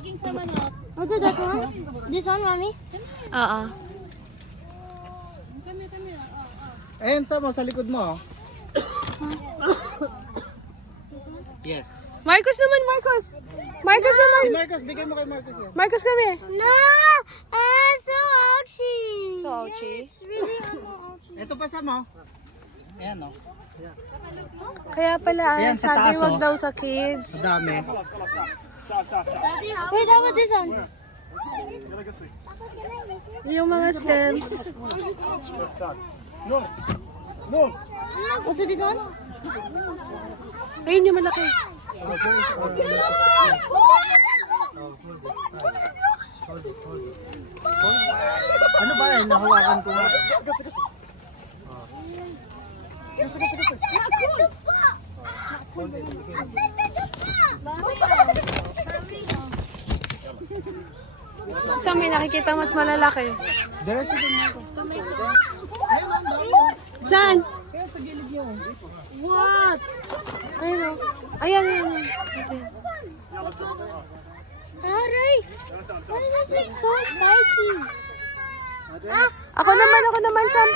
saging sa manok. Also that one? This one, mommy? Oo. Ayan, sa likod mo. Yes. Marcos naman, Marcos! Marcos naman! Si Marcos, bigay mo kay Marcos yan. Marcos kami! No! So ouchy! So ouchy? It's really ouchy. Ito pa sa mo. Ayan o. Kaya pala, Ayan, sa sabi taas, wag oh. daw sa kids. Ang dami. Wait, how about this one? Yung mga stems. Also this one? Ayun yung malaki. Ano ba yan? Nahawakan ko nga. Sa may nakikita mas malalaki. Diretso din mo. Saan? Kaya sa gilid niyo. What? Ayun o. Ayan, ayan, ayan. Okay. Aray! Why is it so spiky? Ako naman, Sam.